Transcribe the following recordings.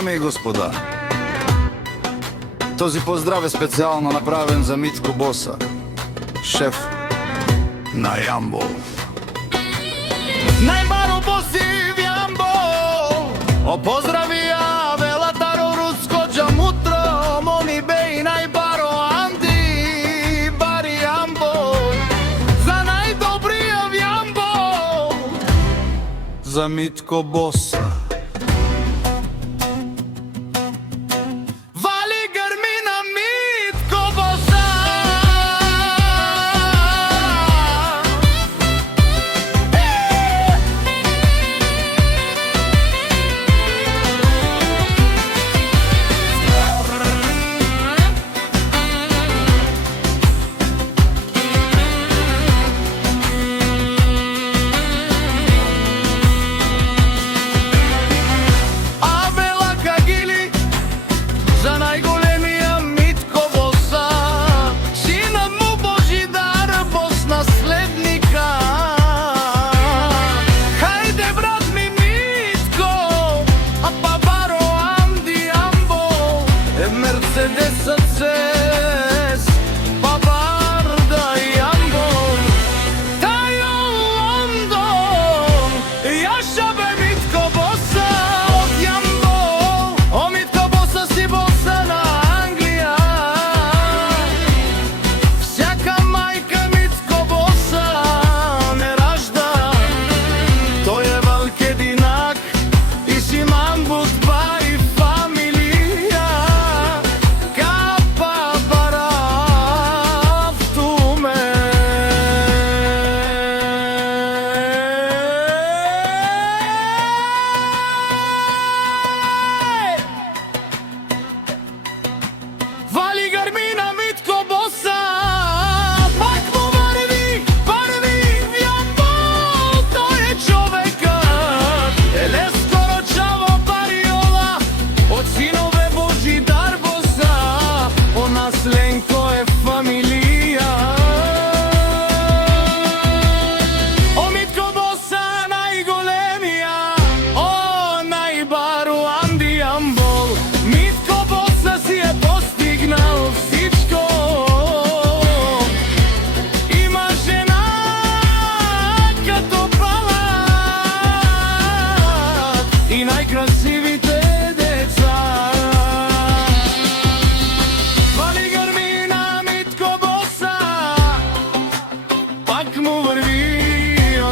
Дами и господа, този поздрав е специјално направен за Митко Боса, шеф на Јамбол. Најбаро Боси в Јамбол, о поздравија велатаро руско джамутро, моми беј најбаро Анди, бари Јамбол, за најдобрија в Јамбол, за Митко Боса.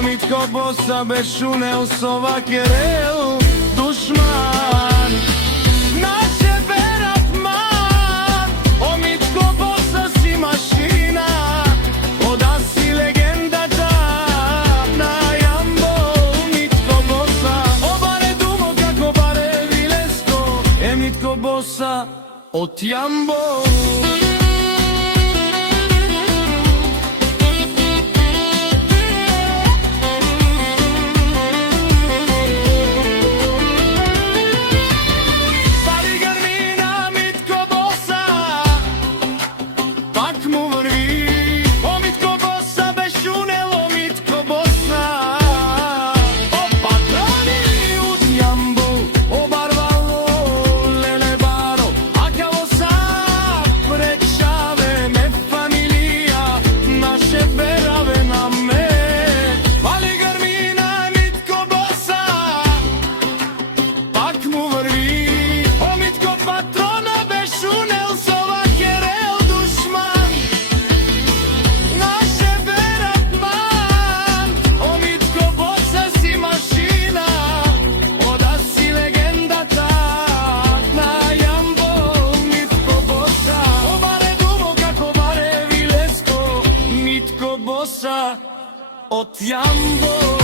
Митко Боса беше унел со вакерел душман. Наше бератман, о Митко Боса си машина, ода си легендата на Јамбол. Митко Боса, обаре думо како баре вилеско, е Митко Боса од Јамбол. Od Јамбол.